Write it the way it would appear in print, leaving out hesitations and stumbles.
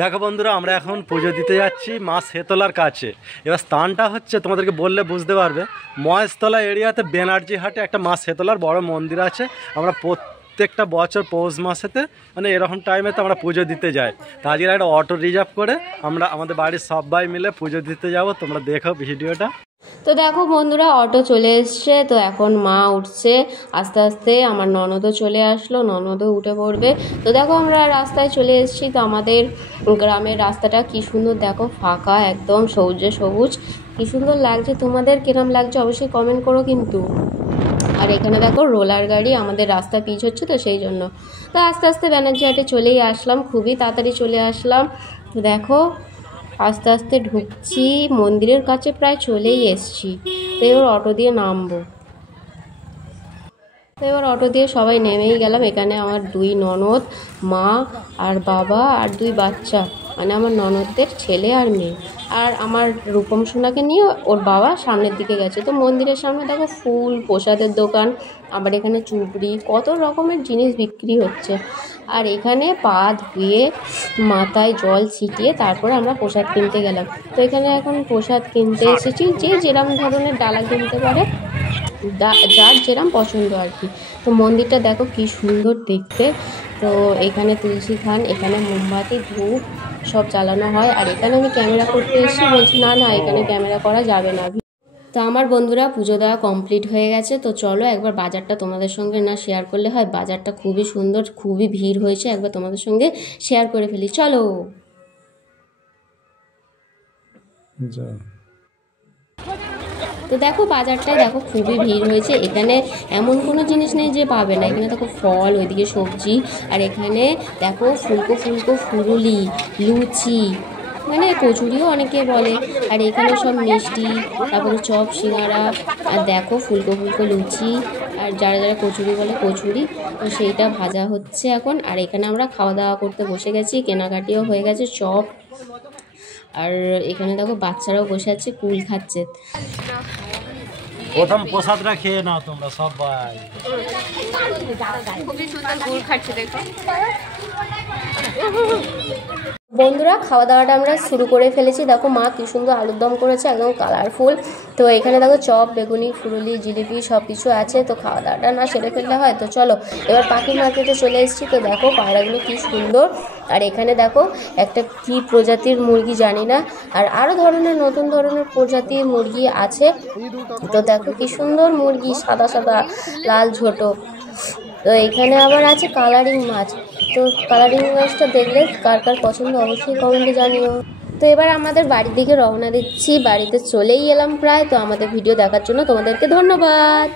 দেখো বন্ধুরা, আমরা এখন পুজো দিতে যাচ্ছি মা শেতলার কাছে। এবার স্থানটা হচ্ছে, তোমাদেরকে বললে বুঝতে পারবে, মহেশতলা এরিয়াতে ব্যানার্জি হাটে একটা মা শেতলার বড় মন্দির আছে। আমরা প্রত্যেকটা বছর পৌষ মাসেতে মানে এরকম টাইমেতে আমরা পুজো দিতে যাই। তা আজকে একটা অটো রিজার্ভ করে আমরা আমাদের বাড়ির সবাই মিলে পুজো দিতে যাব। তোমরা দেখো ভিডিওটা। তো দেখো বন্ধুরা, অটো চলে এসছে। তো এখন মা উঠছে আস্তে আস্তে। আমার ননদও চলে আসলো, ননদও উঠে পড়বে। তো দেখো আমরা রাস্তায় চলে এসেছি। তো আমাদের গ্রামের রাস্তাটা কি সুন্দর, দেখো ফাঁকা একদম, সবুজে সবুজ, কি সুন্দর লাগছে। তোমাদের কিরম লাগছে অবশ্যই কমেন্ট করো কিন্তু। আর এখানে দেখো রোলার গাড়ি আমাদের রাস্তা পিচ হচ্ছে, তো সেই জন্য তো আস্তে আস্তে ব্যানার্জি হাটে চলেই আসলাম, খুবই তাড়াতাড়ি চলে আসলাম। তো দেখো আস্তে আস্তে ঢুকছি, মন্দিরের কাছে প্রায় চলেই এসছি। তো এবার অটো দিয়ে নামবো। তো এবার অটো দিয়ে সবাই নেমেই গেলাম। এখানে আমার দুই ননদ, মা আর বাবা আর দুই বাচ্চা, মানে আমার ননদদের ছেলে আর মেয়ে। আর আমার রূপম সোনাকে নিয়ে ওর বাবা সামনের দিকে গেছে। তো মন্দিরের সামনে দেখো ফুল, প্রসাদের দোকান, আবার এখানে চুবড়ি, কত রকমের জিনিস বিক্রি হচ্ছে। আর এখানে পা ধুয়ে মাথায় জল ছিটিয়ে তারপরে আমরা প্রসাদ কিনতে গেলাম। তো এখানে এখন প্রসাদ কিনতে এসেছি, যে যেরম ধরনের ডালা কিনতে পারে, যার যেরম পছন্দ আর কি। তো মন্দিরটা দেখো কি সুন্দর দেখতে। তো এখানে তুলসী থান, এখানে মোমবাতি, ধূপ সব জ্বালানো হয়। আর এখানে আমি ক্যামেরা করতে এসেছি, বলছি না না এখানে ক্যামেরা করা যাবে না। তো আমার বন্ধুরা পুজো দেওয়া কমপ্লিট হয়ে গেছে। তো চলো একবার বাজারটা তোমাদের সঙ্গে না শেয়ার করলে হয়। বাজারটা খুবই সুন্দর, খুবই ভিড় হয়েছে, একবার তোমাদের সঙ্গে শেয়ার করে ফেলি, চলো। তো দেখো বাজারটায় দেখো খুবই ভিড় হয়েছে। এখানে এমন কোনো জিনিস নেই যে পাবে না। এখানে দেখো ফল, ওইদিকে সবজি, আর এখানে দেখো ফুলকো ফুলকো ফুরুলি, লুচি, মানে কচুরিও অনেকে বলে। আর এখানে সব মিষ্টি, তারপরে চপ, সিঙ্গারা, আর দেখো ফুলকো ফুলকো লুচি, আর যারা যারা কচুরি বলে কচুরি, তো সেইটা ভাজা হচ্ছে এখন। আর এখানে আমরা খাওয়া দাওয়া করতে বসে গেছি, কেনাকাটিও হয়ে গেছে, চপ। আর এখানে দেখো বাচ্চারাও বসে আছে, কুল খাচ্ছে। প্রথম প্রসাদটা খেয়ে নাও তোমরা সবাই। খুবই সুন্দর কুল খাচ্ছে দেখো। বন্ধুরা খাওয়া দাওয়াটা আমরা শুরু করে ফেলেছি। দেখো মা কি সুন্দর আলুর দম করেছে, একদম কালারফুল। তো এখানে দেখো চপ, বেগুনি, ফুরুলি, জিলিপি সব কিছু আছে। তো খাওয়া দাওয়াটা না সেরে ফেললে হয়। তো চলো এবার পাখির মার্কেটে চলে এসেছি। তো দেখো পায়রাগুলো কি সুন্দর। আর এখানে দেখো একটা কি প্রজাতির মুরগি জানি না, আর আরও ধরনের নতুন ধরনের প্রজাতির মুরগি আছে। তো দেখো কি সুন্দর মুরগি, সাদা সাদা, লাল ছোট। তো এখানে আবার আছে কালারিং মাছ। তো কালারিং মাছটা দেখলে কার কার পছন্দ অবশ্যই কমেন্টে জানিও। তো এবার আমাদের বাড়ির দিকে রওনা দিচ্ছি, বাড়িতে চলেই এলাম প্রায়। তো আমাদের ভিডিও দেখার জন্য তোমাদেরকে ধন্যবাদ।